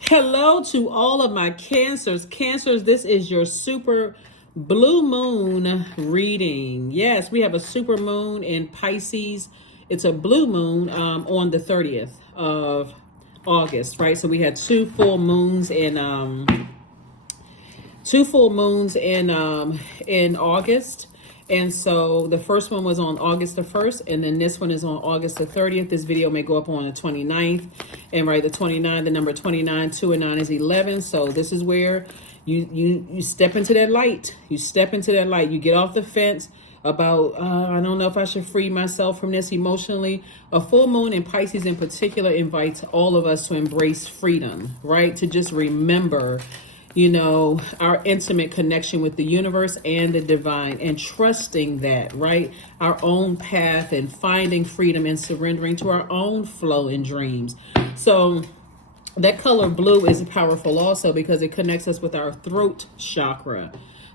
Hello to all of my Cancers. Cancers, this is your super blue moon reading. Yes, we have a super moon in Pisces. It's a blue moon on the 30th of August, right? So we had two full moons in August. And so the first one was on August the 1st, and then this one is on August the 30th. This video may go up on the 29th. And right, the 29, the number 29, 2 and 9 is 11. So this is where you step into that light. You step into that light. You get off the fence about, I don't know if I should free myself from this emotionally. A full moon in Pisces in particular invites all of us to embrace freedom, right? To just remember, you know, our intimate connection with the universe and the divine, and trusting that, right? Our own path, and finding freedom and surrendering to our own flow and dreams. So that color blue is powerful also because it connects us with our throat chakra.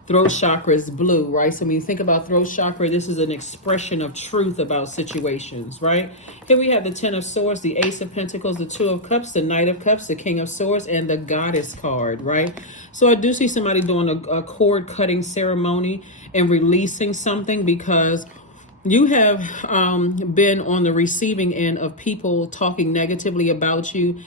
Throat chakra is blue, right? So when you think about throat chakra, this is an expression of truth about situations, right? Here we have the 10 of Swords, the Ace of Pentacles, the 2 of Cups, the Knight of Cups, the King of Swords, and the Goddess card, right? So I do see somebody doing a cord cutting ceremony and releasing something, because you have been on the receiving end of people talking negatively about you,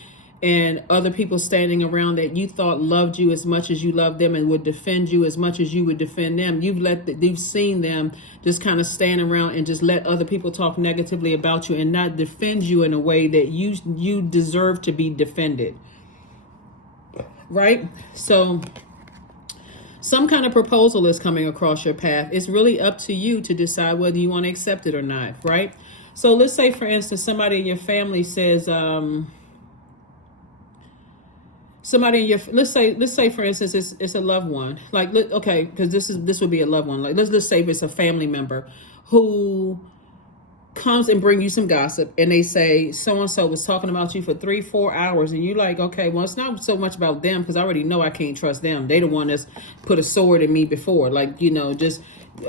and other people standing around that you thought loved you as much as you loved them and would defend you as much as you would defend them. You've seen them just kind of stand around and just let other people talk negatively about you and not defend you in a way that you deserve to be defended, right? So some kind of proposal is coming across your path. It's really up to you to decide whether you want to accept it or not, right? So let's say, for instance, somebody in your family says, let's say for instance it's a loved one, like, okay, because this would be a loved one, like let's say it's a family member who comes and bring you some gossip, and they say so and so was talking about you for 3-4 hours, and you're like, okay, well, it's not so much about them, because I already know I can't trust them. They the one that's put a sword in me before, like, you know, just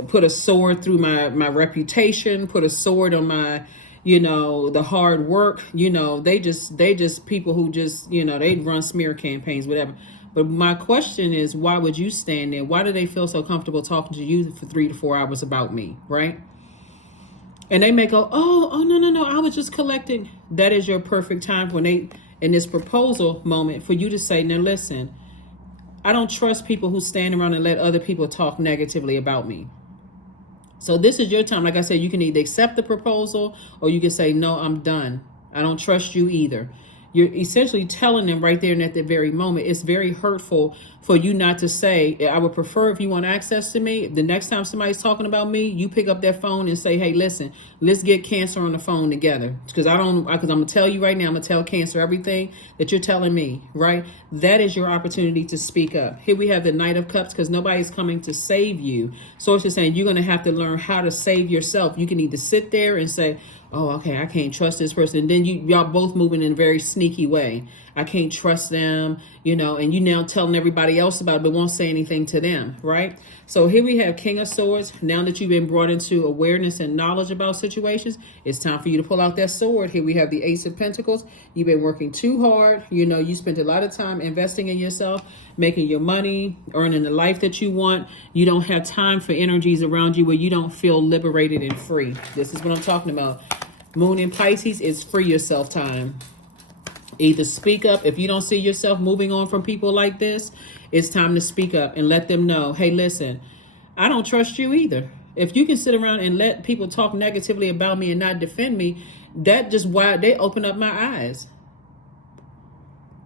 put a sword through my reputation, put a sword on my, you know, the hard work. You know, they just people who just, you know, they run smear campaigns, whatever. But my question is, why would you stand there? Why do they feel so comfortable talking to you for 3 to 4 hours about me, right? And they may go, oh, no, I was just collecting. That is your perfect time when they, in this proposal moment, for you to say, now listen, I don't trust people who stand around and let other people talk negatively about me. So this is your time. Like I said, you can either accept the proposal, or you can say, no, I'm done. I don't trust you either. You're essentially telling them right there and at that very moment. It's very hurtful for you not to say, I would prefer, if you want access to me, the next time somebody's talking about me, you pick up that phone and say, hey, listen, let's get Cancer on the phone together. Because I'm going to tell you right now, I'm going to tell Cancer everything that you're telling me, right? That is your opportunity to speak up. Here we have the Knight of Cups, because nobody's coming to save you. So it's just saying you're going to have to learn how to save yourself. You can either sit there and say, oh, okay, I can't trust this person. And then y'all both moving in a very sneaky way. I can't trust them, you know, and you now telling everybody else about it, but won't say anything to them, right? So here we have King of Swords. Now that you've been brought into awareness and knowledge about situations, it's time for you to pull out that sword. Here we have the Ace of Pentacles. You've been working too hard. You know, you spent a lot of time investing in yourself, making your money, earning the life that you want. You don't have time for energies around you where you don't feel liberated and free. This is what I'm talking about. Moon in Pisces is free yourself time. Either speak up. If you don't see yourself moving on from people like this, it's time to speak up and let them know, hey, listen, I don't trust you either. If you can sit around and let people talk negatively about me and not defend me, that just why they open up my eyes.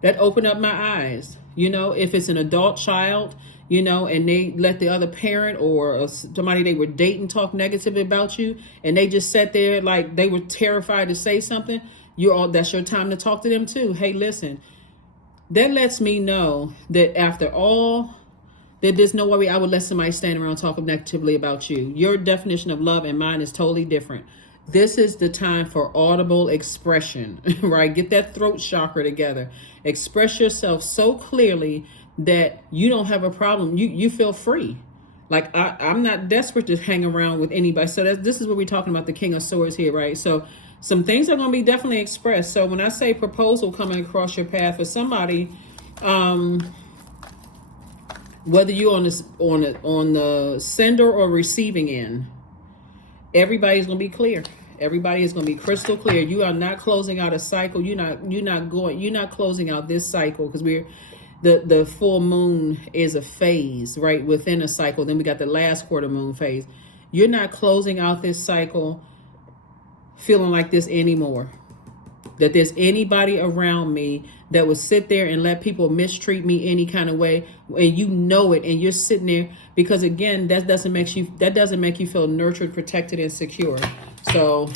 That opened up my eyes. You know, if it's an adult child, you know, and they let the other parent or somebody they were dating talk negatively about you, and they just sat there like they were terrified to say something, that's your time to talk to them too. Hey, listen, that lets me know that after all, that there's no way I would let somebody stand around talking negatively about you. Your definition of love and mine is totally different. This is the time for audible expression, right? Get that throat chakra together. Express yourself so clearly that you don't have a problem. You feel free. Like I'm not desperate to hang around with anybody. So this is what we're talking about, the King of Swords here, right? So some things are going to be definitely expressed. So when I say proposal coming across your path for somebody Whether you're on the sender or receiving end, everybody's gonna be clear. Everybody is gonna be crystal clear. You are not closing out a cycle. You're not closing out this cycle, because the full moon is a phase right within a cycle. Then we got the last quarter moon phase. You're not closing out this cycle feeling like this anymore. That there's anybody around me that would sit there and let people mistreat me any kind of way, and you know it, and you're sitting there, because again, that doesn't make you feel nurtured, protected, and secure. So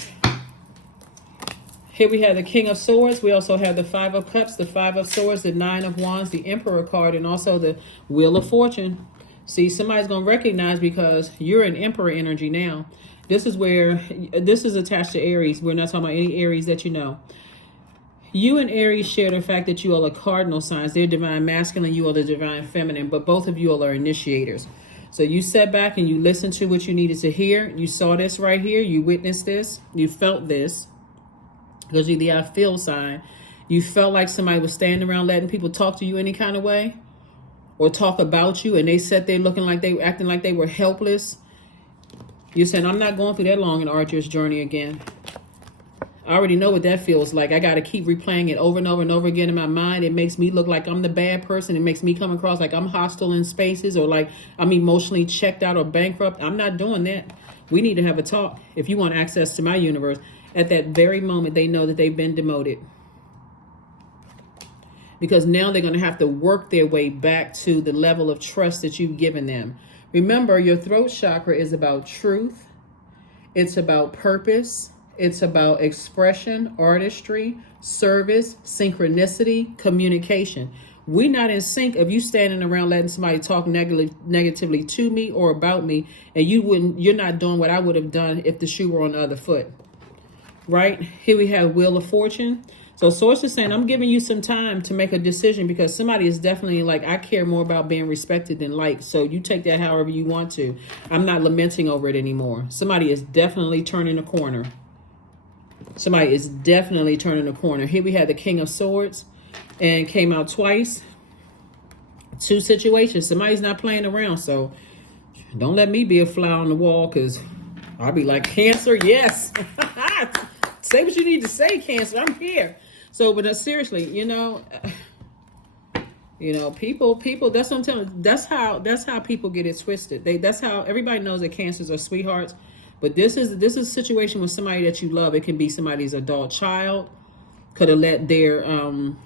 here we have the King of Swords. We also have the Five of Cups, the Five of Swords, the Nine of Wands, the Emperor card, and also the Wheel of Fortune. See, somebody's going to recognize, because you're in Emperor energy now. This is attached to Aries. We're not talking about any Aries that you know. You and Aries share the fact that you all are cardinal signs. They're divine masculine, you are the divine feminine, but both of you all are initiators. So you sat back and you listened to what you needed to hear. You saw this right here. You witnessed this. You felt this. Because you're the I feel sign. You felt like somebody was standing around letting people talk to you any kind of way, or talk about you, and they sat there acting like they were helpless. You're saying, I'm not going through that long and arduous journey again. I already know what that feels like. I got to keep replaying it over and over and over again in my mind. It makes me look like I'm the bad person. It makes me come across like I'm hostile in spaces, or like I'm emotionally checked out or bankrupt. I'm not doing that. We need to have a talk. If you want access to my universe, at that very moment, they know that they've been demoted. Because now they're going to have to work their way back to the level of trust that you've given them. Remember, your throat chakra is about truth. It's about purpose. It's about expression, artistry, service, synchronicity, communication. We're not in sync if you standing around letting somebody talk negatively to me or about me, and you're not doing what I would have done if the shoe were on the other foot. Right? Here we have Wheel of Fortune. So Source is saying, I'm giving you some time to make a decision, because somebody is definitely like, I care more about being respected than liked. So you take that however you want to. I'm not lamenting over it anymore. Somebody is definitely turning a corner. Somebody is definitely turning a corner. Here we have the King of Swords, and came out twice. Two situations. Somebody's not playing around. So don't let me be a fly on the wall, because I'll be like, Cancer, yes. Say what you need to say, Cancer. I'm here. So, but seriously, people. That's what I'm telling you. That's how people get it twisted. That's how everybody knows that Cancers are sweethearts. But this is a situation with somebody that you love. It can be somebody's adult child. Could have let their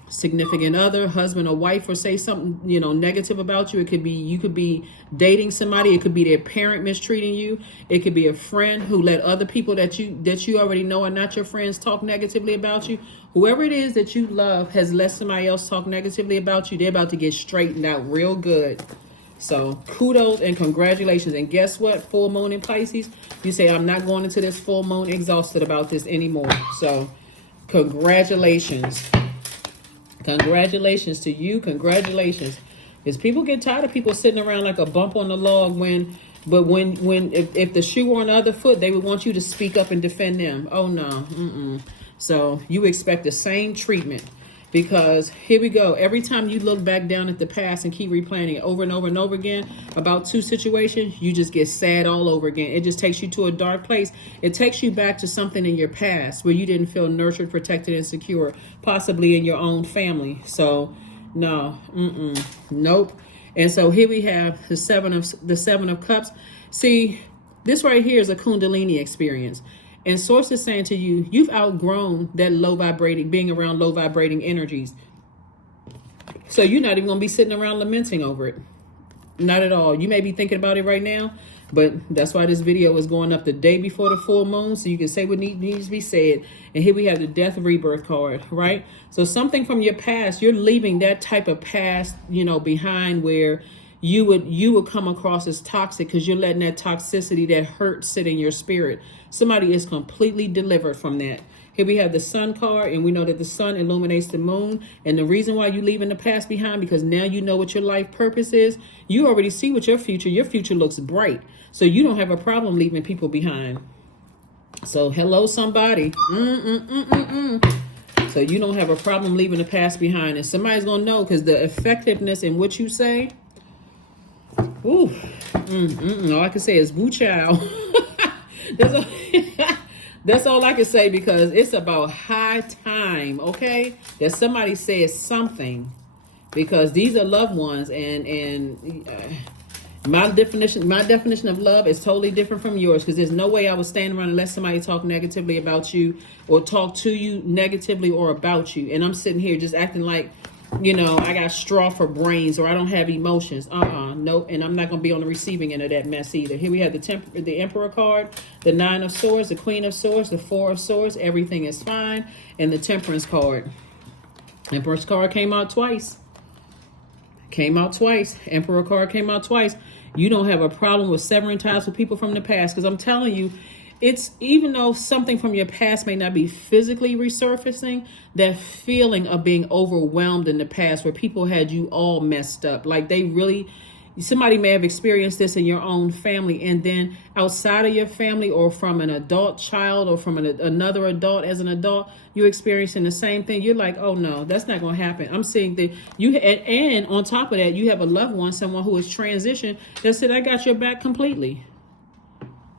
significant other, husband or wife, or say something, negative about you. It could be, you could be dating somebody. It could be their parent mistreating you. It could be a friend who let other people that you already know are not your friends talk negatively about you. Whoever it is that you love has let somebody else talk negatively about you. They're about to get straightened out real good. So kudos and congratulations. And guess what? Full moon in Pisces. You say, I'm not going into this full moon exhausted about this anymore. So congratulations. Congratulations to you. Congratulations. Because people get tired of people sitting around like a bump on the log if the shoe were on the other foot, they would want you to speak up and defend them. Oh no. So you expect the same treatment. Because here we go. Every time you look back down at the past and keep replaying it over and over and over again about two situations, you just get sad all over again. It just takes you to a dark place. It takes you back to something in your past where you didn't feel nurtured, protected, and secure, possibly in your own family. So no, nope. And so here we have the seven of cups. See, this right here is a Kundalini experience. And Source is saying to you, you've outgrown that being around low vibrating energies. So you're not even going to be sitting around lamenting over it. Not at all. You may be thinking about it right now, but that's why this video is going up the day before the full moon, so you can say what needs to be said. And here we have the Death Rebirth card, right? So something from your past, you're leaving that type of past, behind, where you would come across as toxic, because you're letting that toxicity, that hurt, sit in your spirit. Somebody is completely delivered from that. Here we have the Sun card, and we know that the sun illuminates the moon. And the reason why you leaving the past behind, because now you know what your life purpose is. You already see what your future looks bright. So you don't have a problem leaving people behind. So hello, somebody. So you don't have a problem leaving the past behind. And somebody's going to know, because the effectiveness in what you say, ooh, all I can say is woo chow. That's all, that's all I can say, because it's about high time, okay, that somebody says something, because these are loved ones, and my definition of love is totally different from yours, because there's no way I would stand around and let somebody talk negatively about you or talk to you negatively or about you, and I'm sitting here just acting like, I got straw for brains, or I don't have emotions. Nope. And I'm not going to be on the receiving end of that mess either. Here we have the Emperor card, the 9 of Swords, the Queen of Swords, the 4 of Swords. Everything is fine. And the Temperance card. Emperor's card came out twice. Emperor card came out twice. You don't have a problem with severing ties with people from the past, because I'm telling you, it's, even though something from your past may not be physically resurfacing, that feeling of being overwhelmed in the past where people had you all messed up, like somebody may have experienced this in your own family, and then outside of your family, or from an adult child, or from another adult as an adult, you're experiencing the same thing. You're like, oh no, that's not going to happen. I'm seeing that and on top of that, you have a loved one, someone who has transitioned, that said, I got your back completely.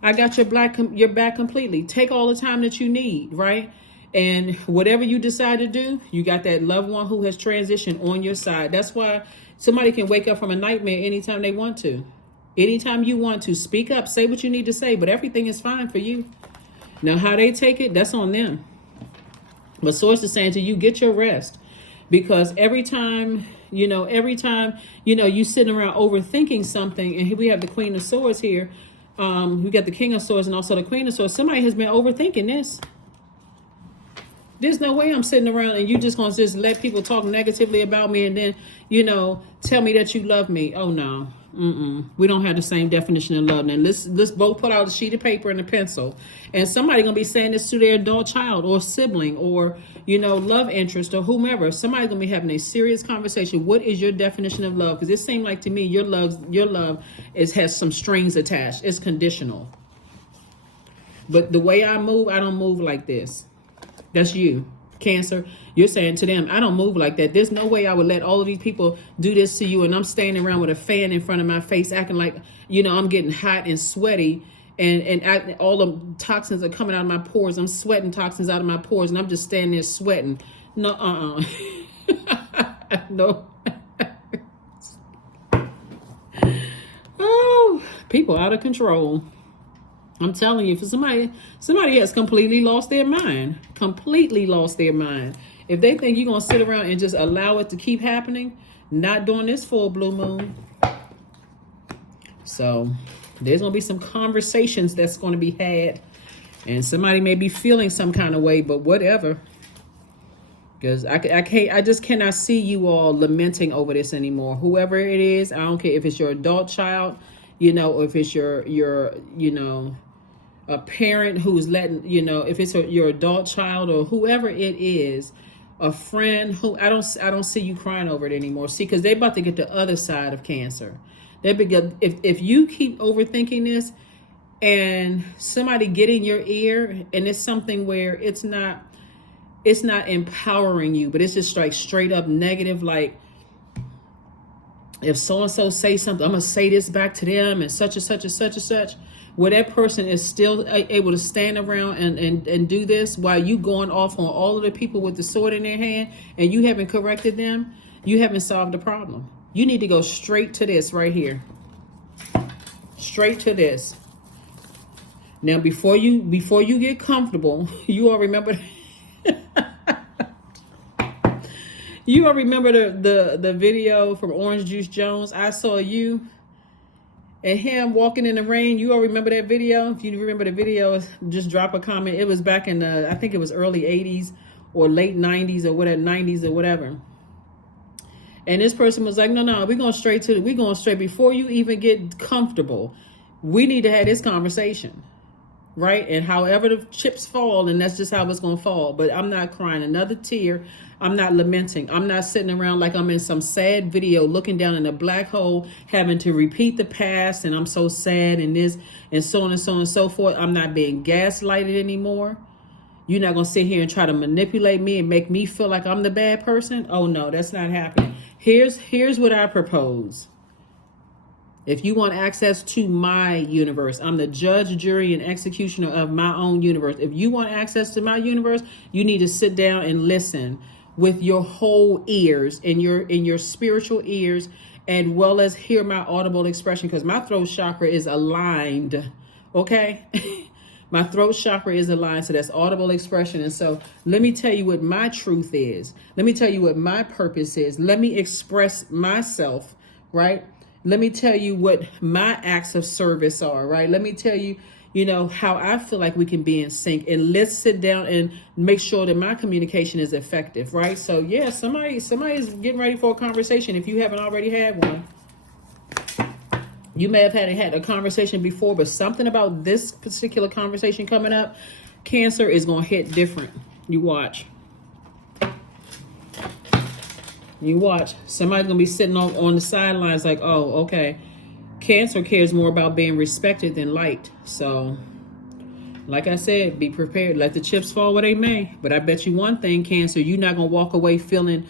I got your back completely. Take all the time that you need, right? And whatever you decide to do, you got that loved one who has transitioned on your side. That's why somebody can wake up from a nightmare anytime they want to. Anytime you want to, speak up, say what you need to say, but everything is fine for you. Now, how they take it, that's on them. But Source is saying to you, get your rest. Because every time you sitting around overthinking something, and here we have the Queen of Swords here. We got the King of Swords and also the Queen of Swords. Somebody has been overthinking this. There's no way I'm sitting around and you just going to just let people talk negatively about me and then, tell me that you love me. Oh, no. We don't have the same definition of love. Now, let's both put out a sheet of paper and a pencil. And somebody going to be saying this to their adult child or sibling or, love interest or whomever. Somebody's going to be having a serious conversation. What is your definition of love? Because it seemed like to me your love has some strings attached. It's conditional. But the way I move, I don't move like this. That's you, Cancer. You're saying to them, I don't move like that. There's no way I would let all of these people do this to you, and I'm standing around with a fan in front of my face acting like, I'm getting hot and sweaty, and all the toxins are coming out of my pores. I'm sweating toxins out of my pores, and I'm just standing there sweating. No, no. Oh, people out of control. I'm telling you, for somebody has completely lost their mind. Completely lost their mind. If they think you're going to sit around and just allow it to keep happening, not during this full blue moon. So there's going to be some conversations that's going to be had. And somebody may be feeling some kind of way, but whatever. Because I just cannot see you all lamenting over this anymore. Whoever it is, I don't care if it's your adult child, or if it's your a parent who's letting, if it's your adult child or whoever it is, a friend who I don't see you crying over it anymore. See, because they're about to get the other side of Cancer. If you keep overthinking this and somebody get in your ear and it's something where it's not empowering you, but it's just like straight up negative, like if so-and-so say something, I'm going to say this back to them and such and such and such and such. Where that person is still able to stand around and do this while you going off on all of the people with the sword in their hand and you haven't corrected them, you haven't solved the problem. You need to go straight to this right here. Straight to this. Now, before you get comfortable, you all remember... You all remember the video from Orange Juice Jones, I Saw You, and him walking in the rain? You all remember that video? If you remember the video, just drop a comment. It was back in I think it was early 80s or late 90s or whatever, 90s or whatever. And this person was like, no, we're going straight before you even get comfortable. We need to have this conversation. Right? And however the chips fall, and that's just how it's going to fall. But I'm not crying another tear. I'm not lamenting. I'm not sitting around like I'm in some sad video looking down in a black hole, having to repeat the past, and I'm so sad and this and so on and so on and so forth. I'm not being gaslighted anymore. You're not going to sit here and try to manipulate me and make me feel like I'm the bad person. Oh, no, that's not happening. Here's what I propose. If you want access to my universe, I'm the judge, jury, and executioner of my own universe. If you want access to my universe, you need to sit down and listen with your whole ears, in your spiritual ears, and well as hear my audible expression, because my throat chakra is aligned. Okay? My throat chakra is aligned, so that's audible expression. And so let me tell you what my truth is. Let me tell you what my purpose is. Let me express myself, right? Let me tell you what my acts of service are, right? Let me tell you, how I feel like we can be in sync. And let's sit down and make sure that my communication is effective, right? So yeah, somebody is getting ready for a conversation if you haven't already had one. You may have had a conversation before, but something about this particular conversation coming up, Cancer, is going to hit different. You watch. You watch. Somebody's going to be sitting on the sidelines like, oh, okay. Cancer cares more about being respected than liked. So, like I said, be prepared. Let the chips fall where they may. But I bet you one thing, Cancer, you're not going to walk away feeling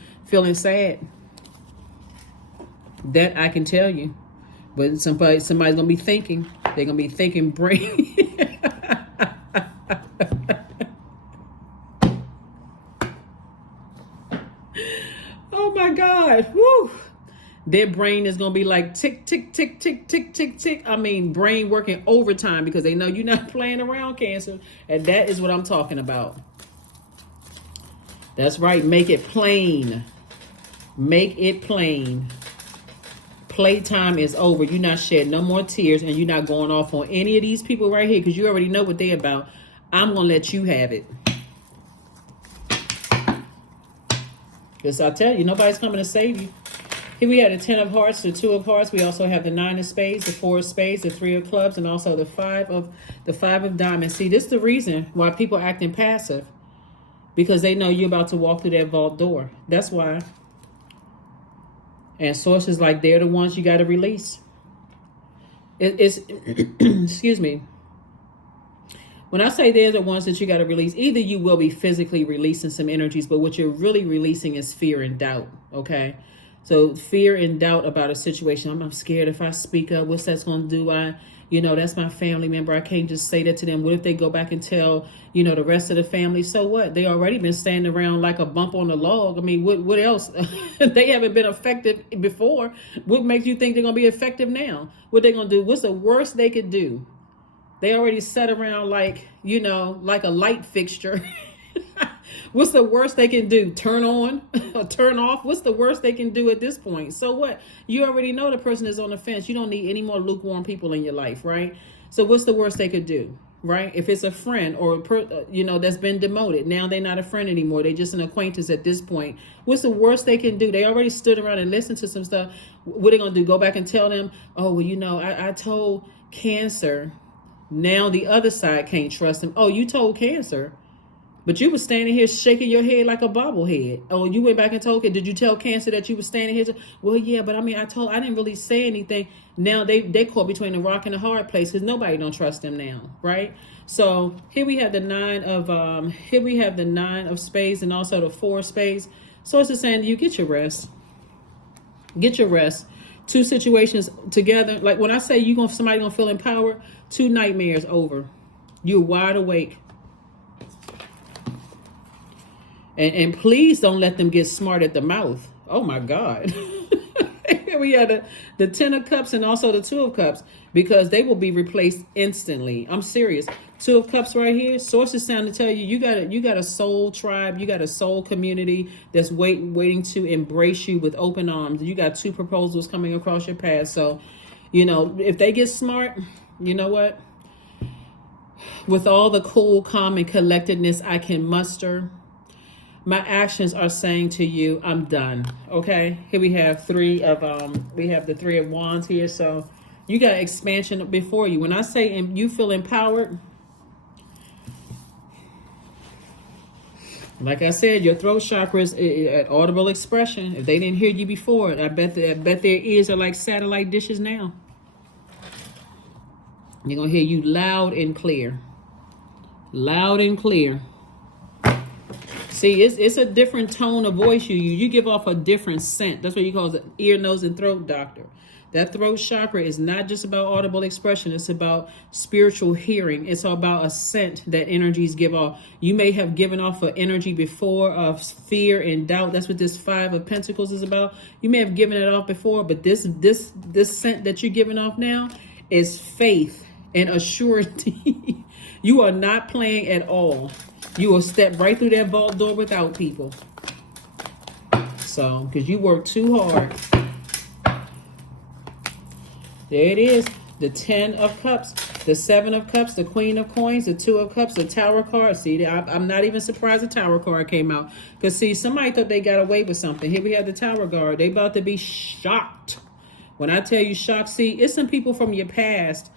sad. That I can tell you. But somebody's going to be thinking. They're going to be thinking brain. Oh my God. Woo. Their brain is going to be like tick, tick, tick, tick, tick, tick, tick. I mean, brain working overtime because they know you're not playing around, Cancer. And that is what I'm talking about. That's right. Make it plain. Make it plain. Playtime is over. You're not shedding no more tears, and you're not going off on any of these people right here because you already know what they're about. I'm going to let you have it. Because I tell you, nobody's coming to save you. Here we have the 10 of hearts, the 2 of hearts. We also have the 9 of spades, the 4 of spades, the 3 of clubs, and also the 5 of diamonds. See, this is the reason why people acting passive. Because they know you're about to walk through that vault door. That's why. And sources like they're the ones you got to release. It's excuse me. When I say they're the ones that you got to release, either you will be physically releasing some energies, but what you're really releasing is fear and doubt, okay? So fear and doubt about a situation. I'm scared if I speak up, what's that's going to do? That's my family member. I can't just say that to them. What if they go back and tell, the rest of the family? So what? They already been standing around like a bump on the log. I mean, what else? They haven't been effective before. What makes you think they're going to be effective now? What they going to do? What's the worst they could do? They already sat around like a light fixture. What's the worst they can do? Turn on or turn off? What's the worst they can do at this point? So what? You already know the person is on the fence. You don't need any more lukewarm people in your life, right? So what's the worst they could do, right? If it's a friend or that's been demoted, now they're not a friend anymore. They're just an acquaintance at this point. What's the worst they can do? They already stood around and listened to some stuff. What are they going to do? Go back and tell them, oh, well, I told Cancer. Now the other side can't trust him. Oh, you told Cancer. But you were standing here shaking your head like a bobblehead. Oh, you went back and told her. Did you tell Cancer that you were standing here? Well, yeah, but I didn't really say anything. Now they caught between the rock and the hard place because nobody don't trust them now, right? So here we have the 9 of spades and also the 4 of spades. So it's just saying you get your rest. Get your rest. 2 situations together. Like when I say somebody gonna feel empowered, 2 nightmares over. You're wide awake. And please don't let them get smart at the mouth. Oh my God. Here we have the 10 of cups and also the 2 of cups because they will be replaced instantly. I'm serious. 2 of cups right here. Sources sound to tell you, you got a soul tribe. You got a soul community that's waiting to embrace you with open arms. You got 2 proposals coming across your path. So, if they get smart, you know what? With all the cool, calm, and collectedness I can muster, my actions are saying to you, I'm done. Okay. Here we have the 3 of wands here. So you got expansion before you. When I say you feel empowered, like I said, your throat chakra is at audible expression. If they didn't hear you before, I bet their ears are like satellite dishes now. You're going to hear you loud and clear. Loud and clear. See, it's a different tone of voice you use. You give off a different scent. That's what you call it, ear, nose, and throat doctor. That throat chakra is not just about audible expression. It's about spiritual hearing. It's about a scent that energies give off. You may have given off an energy before of fear and doubt. That's what this Five of Pentacles is about. You may have given it off before, but this scent that you're giving off now is faith and assurity. You are not playing at all. You will step right through that vault door without people. So, because you work too hard. There it is. The 10 of Cups, the 7 of Cups, the Queen of Coins, the 2 of Cups, the Tower card. See, I'm not even surprised the Tower card came out. Because, see, somebody thought they got away with something. Here we have the Tower card. They about to be shocked. When I tell you shocked, see, it's some people from your past.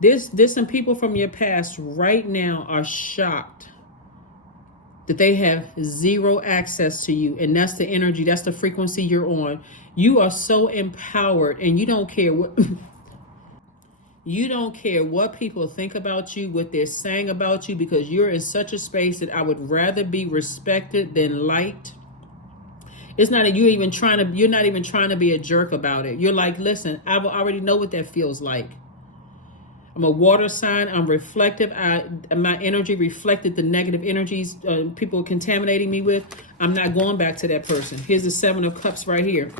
There's some people from your past right now are shocked that they have zero access to you. And that's the energy, that's the frequency you're on. You are so empowered, and you don't care what you don't care what people think about you, what they're saying about you, because you're in such a space that I would rather be respected than liked. It's not that you're not even trying to be a jerk about it. You're like, listen, I already know what that feels like. I'm a water sign. I'm reflective. My energy reflected the negative energies people are contaminating me with. I'm not going back to that person. Here's the 7 of Cups right here.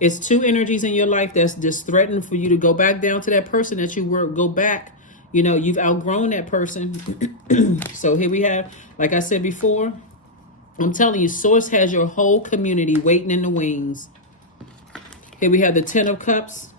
It's 2 energies in your life that's just threatening for you to go back down to that person that you were. Go back. You know, you've outgrown that person. So here we have, like I said before, I'm telling you, Source has your whole community waiting in the wings. Here we have the 10 of Cups.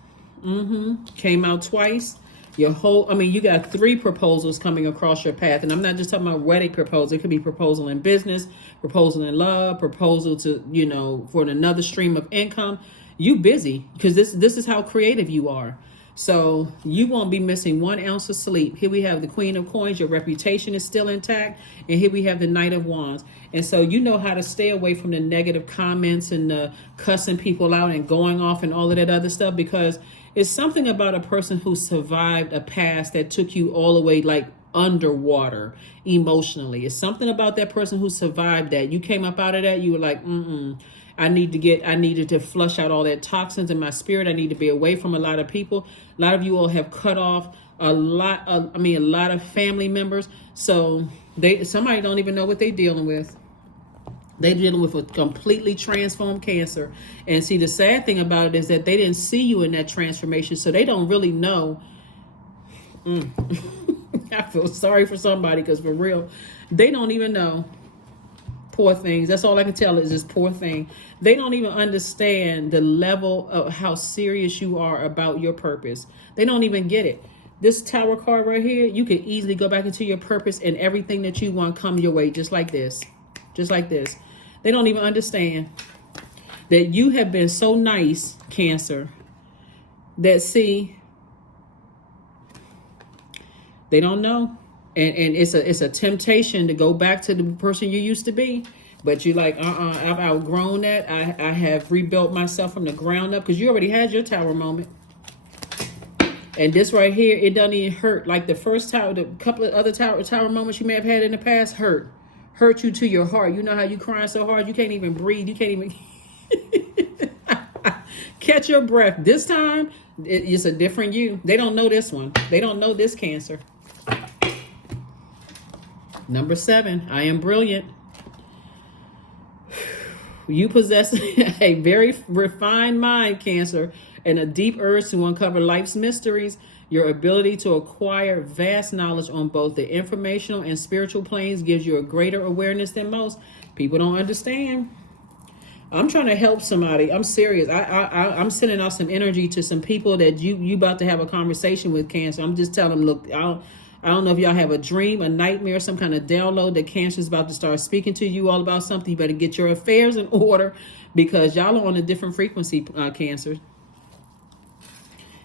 Came out twice. You got 3 proposals coming across your path. And I'm not just talking about wedding proposal. It could be proposal in business, proposal in love, proposal to, for another stream of income. You busy because this is how creative you are. So you won't be missing 1 ounce of sleep. Here we have the Queen of Coins. Your reputation is still intact. And here we have the Knight of Wands. And so you know how to stay away from the negative comments and the cussing people out and going off and all of that other stuff, because it's something about a person who survived a past that took you all the way like underwater emotionally. It's something about that person who survived that. You came up out of that. You were like, I needed to flush out all that toxins in my spirit. I need to be away from a lot of people. A lot of you all have cut off a lot of family members. So somebody don't even know what they're dealing with. They're dealing with a completely transformed Cancer. And see, the sad thing about it is that they didn't see you in that transformation. So they don't really know. I feel sorry for somebody, because for real, they don't even know. Poor things. That's all I can tell is just poor thing. They don't even understand the level of how serious you are about your purpose. They don't even get it. This Tower card right here, you can easily go back into your purpose, and everything that you want come your way, just like this. Just like this. They don't even understand that you have been so nice, Cancer, that see, they don't know. And it's a temptation to go back to the person you used to be. But you're like, I've outgrown that. I have rebuilt myself from the ground up, because you already had your Tower moment. And this right here, it doesn't even hurt. Like the first Tower, the couple of other Tower moments you may have had in the past hurt you to your heart. You know how you crying so hard you can't even breathe. You can't even catch your breath. This time, it's a different you. They don't know this one. They don't know this, Cancer. Number 7, I am brilliant. You possess a very refined mind, Cancer, and a deep urge to uncover life's mysteries. Your ability to acquire vast knowledge on both the informational and spiritual planes gives you a greater awareness than most. People don't understand. I'm trying to help somebody. I'm serious. I'm sending out some energy to some people that you about to have a conversation with, Cancer. I'm just telling them, look, I don't know if y'all have a dream, a nightmare, some kind of download that Cancer is about to start speaking to you all about something. You better get your affairs in order, because y'all are on a different frequency, Cancer.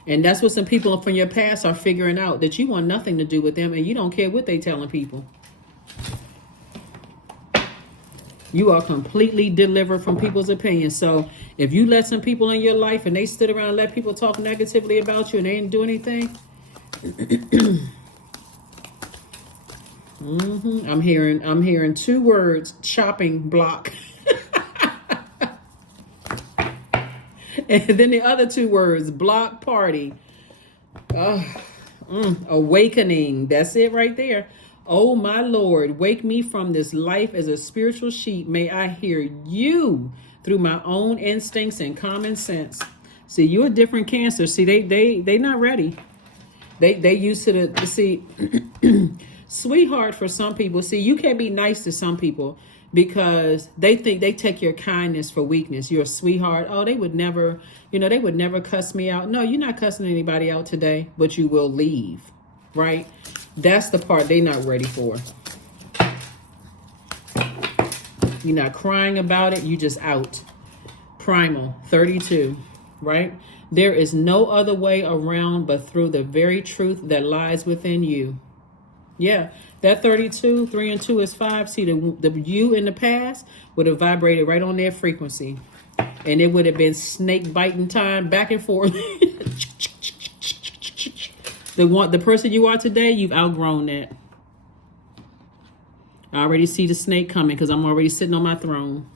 And that's what some people from your past are figuring out, that you want nothing to do with them and you don't care what they telling people. You are completely delivered from people's opinions. So if you let some people in your life and they stood around and let people talk negatively about you and they didn't do anything, I'm hearing two words: chopping block. And then the other two words: block party. Awakening. That's it right there. Oh my Lord, wake me from this life as a spiritual sheep. May I hear you through my own instincts and common sense. See, you're a different Cancer. See, they not ready. They used to the see sweetheart for some people. See, you can't be nice to some people because they think they take your kindness for weakness. You're a sweetheart. Oh, they would never, they would never cuss me out. No, you're not cussing anybody out today, but you will leave, right? That's the part they're not ready for. You're not crying about it. You just out. Primal 32, right? There is no other way around but through the very truth that lies within you. Yeah, that 32, 3 and 2 is 5. See, the you in the past would have vibrated right on their frequency. And it would have been snake biting time back and forth. The person you are today, you've outgrown that. I already see the snake coming because I'm already sitting on my throne.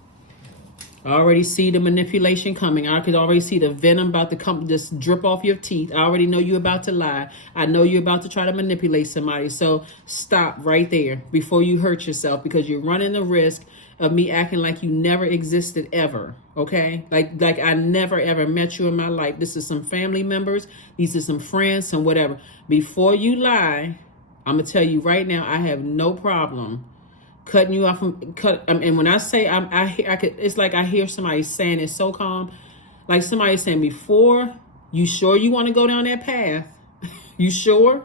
I already see the manipulation coming. I could already see the venom about to come, just drip off your teeth. I already know you're about to lie. I know you're about to try to manipulate somebody. So stop right there before you hurt yourself, because you're running the risk of me acting like you never existed ever. Okay? Like I never ever met you in my life. This is some family members. These are some friends, some whatever. Before you lie, I'm going to tell you right now, I have no problem cutting you off and when I say it's like I hear somebody saying it so calm, like somebody saying, before you sure you want to go down that path? You sure?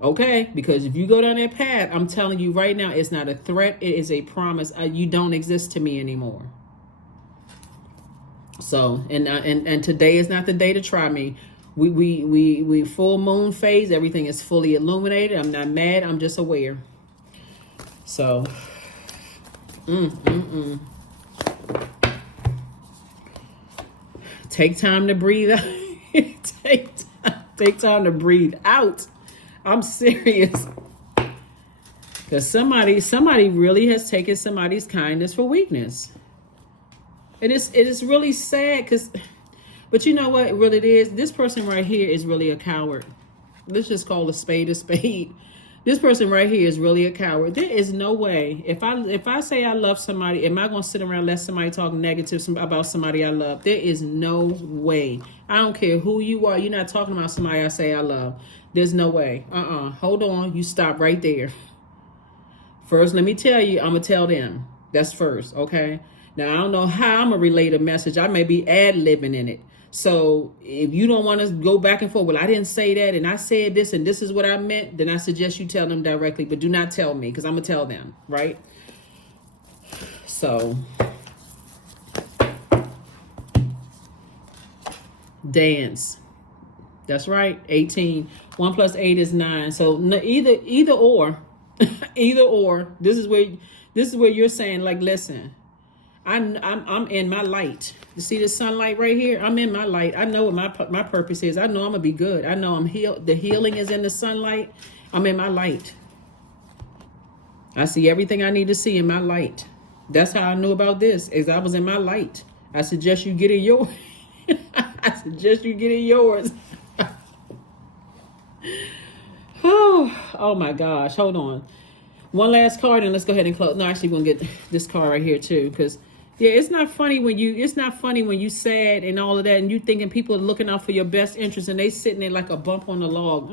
Okay, because if you go down that path, I'm telling you right now, it's not a threat, it is a promise. You don't exist to me anymore. So and today is not the day to try me. We full moon phase, everything is fully illuminated. I'm not mad, I'm just aware. So, take time to breathe out. take time to breathe out. I'm serious. Because somebody really has taken somebody's kindness for weakness. It is really sad but you know what it really is? This person right here is really a coward. Let's just call a spade a spade. This person right here is really a coward. There is no way. If I say I love somebody, am I going to sit around and let somebody talk negative about somebody I love? There is no way. I don't care who you are. You're not talking about somebody I say I love. There's no way. Hold on. You stop right there. First, let me tell you, I'm going to tell them. That's first, okay? Now, I don't know how I'm going to relay a message. I may be ad-libbing in it. So if you don't want to go back and forth, well, I didn't say that and I said this and this is what I meant, then I suggest you tell them directly, but do not tell me, because I'm going to tell them, right? So, dance. That's right, 18. 1 plus 8 is 9. So either or, either or. This is where you're saying, like, listen, I'm in my light. You see the sunlight right here? I'm in my light. I know what my purpose is. I know I'm gonna be good. I know I'm healed. The healing is in the sunlight. I'm in my light. I see everything I need to see in my light. That's how I knew about this, is I was in my light. I suggest you get in yours. I suggest you get in yours. Oh my gosh. Hold on. One last card and let's go ahead and close. No, actually, we're gonna get this card right here too, because yeah, it's not funny when you sad and all of that, and you thinking people are looking out for your best interest, and they sitting there like a bump on the log.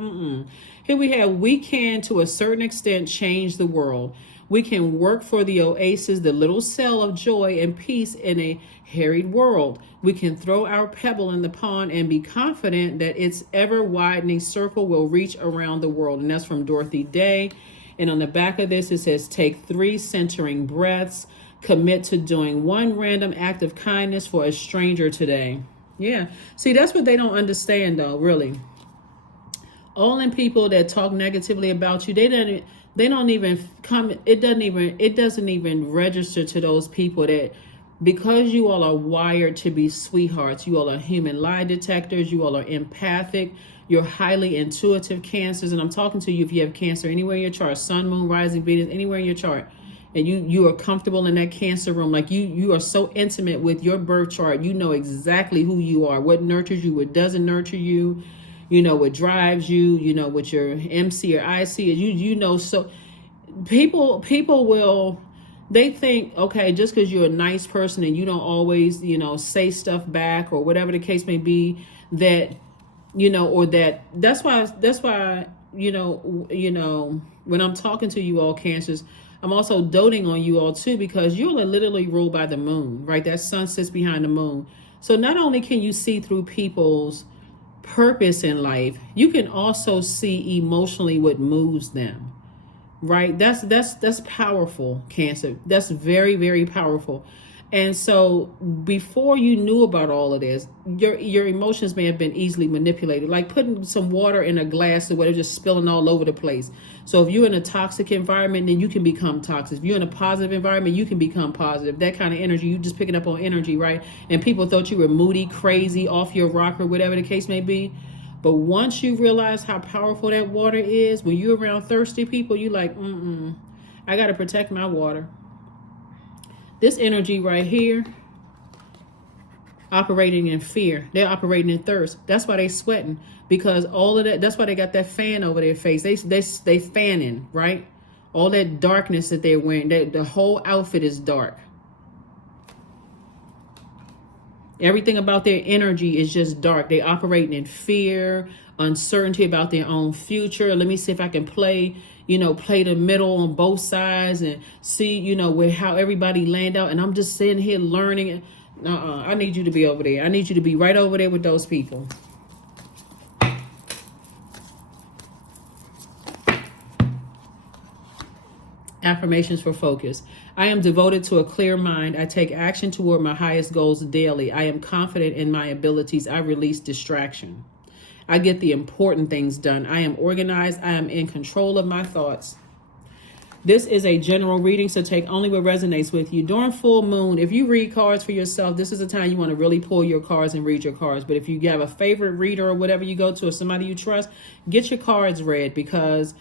Here we can, to a certain extent, change the world. We can work for the oasis, the little cell of joy and peace in a harried world. We can throw our pebble in the pond and be confident that its ever-widening circle will reach around the world. And that's from Dorothy Day. And on the back of this, it says, take 3 centering breaths. Commit to doing 1 random act of kindness for a stranger today. Yeah. See, that's what they don't understand, though, really. All them people that talk negatively about you, they don't even come. It doesn't even register to those people that, because you all are wired to be sweethearts, you all are human lie detectors, you all are empathic, You're highly intuitive, Cancers, and I'm talking to you if you have Cancer anywhere in your chart, Sun, Moon, Rising, Venus, anywhere in your chart, and you are comfortable in that Cancer room. Like you are so intimate with your birth chart. You know exactly who you are, what nurtures you, what doesn't nurture you. You know what drives you. You know what your MC or IC is. You know, so people will, they think, okay, just because you're a nice person and you don't always, say stuff back or whatever the case may be, that, or that's why, when I'm talking to you all, Cancers, I'm also doting on you all too, because you're literally ruled by the moon, right? That sun sits behind the moon. So not only can you see through people's purpose in life, you can also see emotionally what moves them, right? That's powerful, Cancer. That's very, very powerful. And so before you knew about all of this, your emotions may have been easily manipulated, like putting some water in a glass or whatever, just spilling all over the place. So if you're in a toxic environment, then you can become toxic. If you're in a positive environment, you can become positive. That kind of energy, you just picking up on energy, right? And people thought you were moody, crazy, off your rocker, whatever the case may be. But once you realize how powerful that water is, when you're around thirsty people, you like, I got to protect my water. This energy right here, operating in fear. They're operating in thirst. That's why they sweating, because all of that, that's why they got that fan over their face. They fanning, right? All that darkness that they're wearing, the whole outfit is dark. Everything about their energy is just dark. They operating in fear, uncertainty about their own future. Let me see if I can play the middle on both sides and see, where how everybody land out. And I'm just sitting here learning. I need you to be over there. I need you to be right over there with those people. Affirmations for focus. I am devoted to a clear mind. I take action toward my highest goals daily. I am confident in my abilities. I release distraction. I get the important things done. I am organized. I am in control of my thoughts. This is a general reading, so take only what resonates with you. During full moon, if you read cards for yourself, this is the time you want to really pull your cards and read your cards. But if you have a favorite reader or whatever you go to, or somebody you trust, get your cards read, because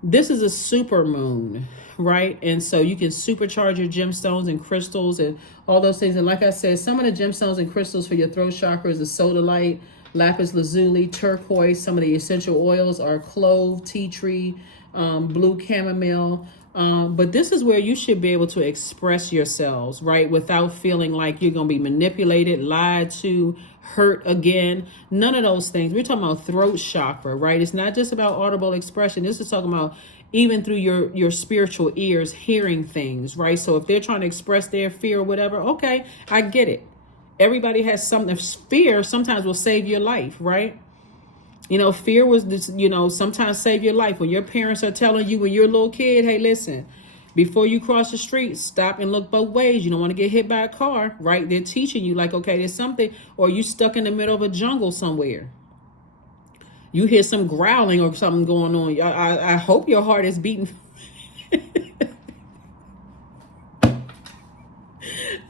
this is a super moon, right? And so you can supercharge your gemstones and crystals and all those things. And like I said, some of the gemstones and crystals for your throat chakra is the sodalite, lapis lazuli, turquoise. Some of the essential oils are clove, tea tree, blue chamomile. But this is where you should be able to express yourselves, right? Without feeling like you're going to be manipulated, lied to, hurt again. None of those things. We're talking about throat chakra, right? It's not just about audible expression. This is talking about even through your spiritual ears, hearing things, right? So if they're trying to express their fear or whatever, okay, I get it. Everybody has something. Fear sometimes will save your life, right? Fear was, sometimes save your life. When your parents are telling you when you're a little kid, hey, listen, before you cross the street, stop and look both ways. You don't want to get hit by a car, right? They're teaching you like, okay, there's something, or you stuck in the middle of a jungle somewhere. You hear some growling or something going on. I hope your heart is beating.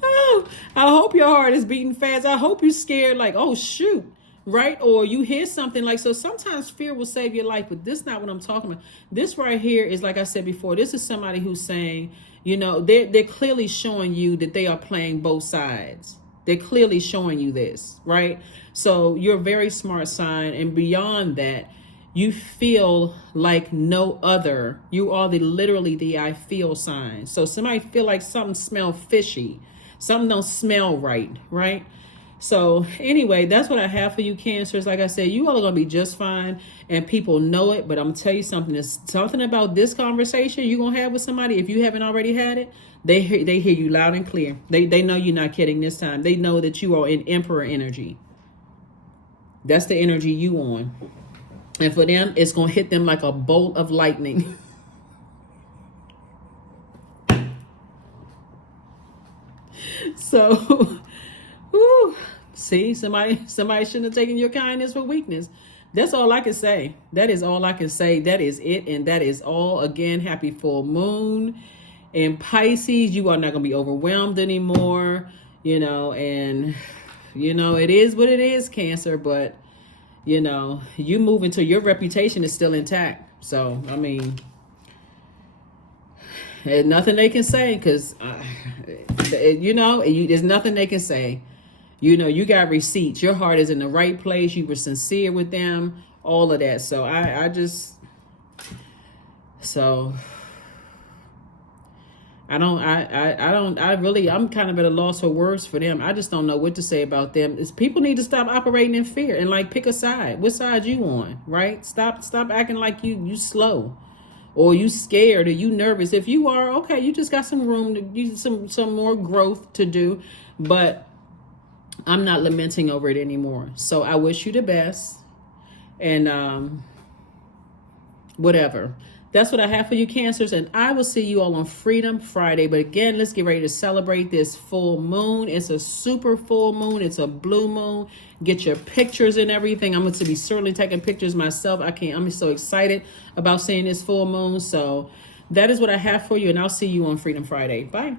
Oh, I hope your heart is beating fast. I hope you're scared like, oh, shoot. Right? Or you hear something like, so sometimes fear will save your life, but this is not what I'm talking about. This right here is, like I said before, this is somebody who's saying, they're clearly showing you that they are playing both sides. They're clearly showing you this, right? So you're a very smart sign. And beyond that, you feel like no other. You are literally the I feel sign. So somebody feel like something smell fishy. Something don't smell right, right? So anyway, that's what I have for you, Cancers. Like I said, you all are going to be just fine, and people know it. But I'm going to tell you something. There's something about this conversation you're going to have with somebody. If you haven't already had it, they hear you loud and clear. They know you're not kidding this time. They know that you are in Emperor energy. That's the energy you on. And for them, it's going to hit them like a bolt of lightning. So... Whew. See, somebody shouldn't have taken your kindness for weakness. That's all I can say. That is all I can say. That is it. And that is all. Again, happy full moon. In Pisces, you are not going to be overwhelmed anymore. And, it is what it is, Cancer. But, you know, you move until your reputation is still intact. So, I mean, there's nothing they can say because, you know, there's nothing they can say. You know, you got receipts. Your heart is in the right place. You were sincere with them, all of that. So I I'm kind of at a loss for words for them. I just don't know what to say about them. Is people need to stop operating in fear and like pick a side. What side you on, right? Stop acting like you slow or you scared or you nervous. If you are, okay, you just got some room to use some more growth to do, but I'm not lamenting over it anymore. So I wish you the best. And whatever. That's what I have for you, Cancers. And I will see you all on Freedom Friday. But again, let's get ready to celebrate this full moon. It's a super full moon. It's a blue moon. Get your pictures and everything. I'm going to be certainly taking pictures myself. I'm so excited about seeing this full moon. So that is what I have for you. And I'll see you on Freedom Friday. Bye.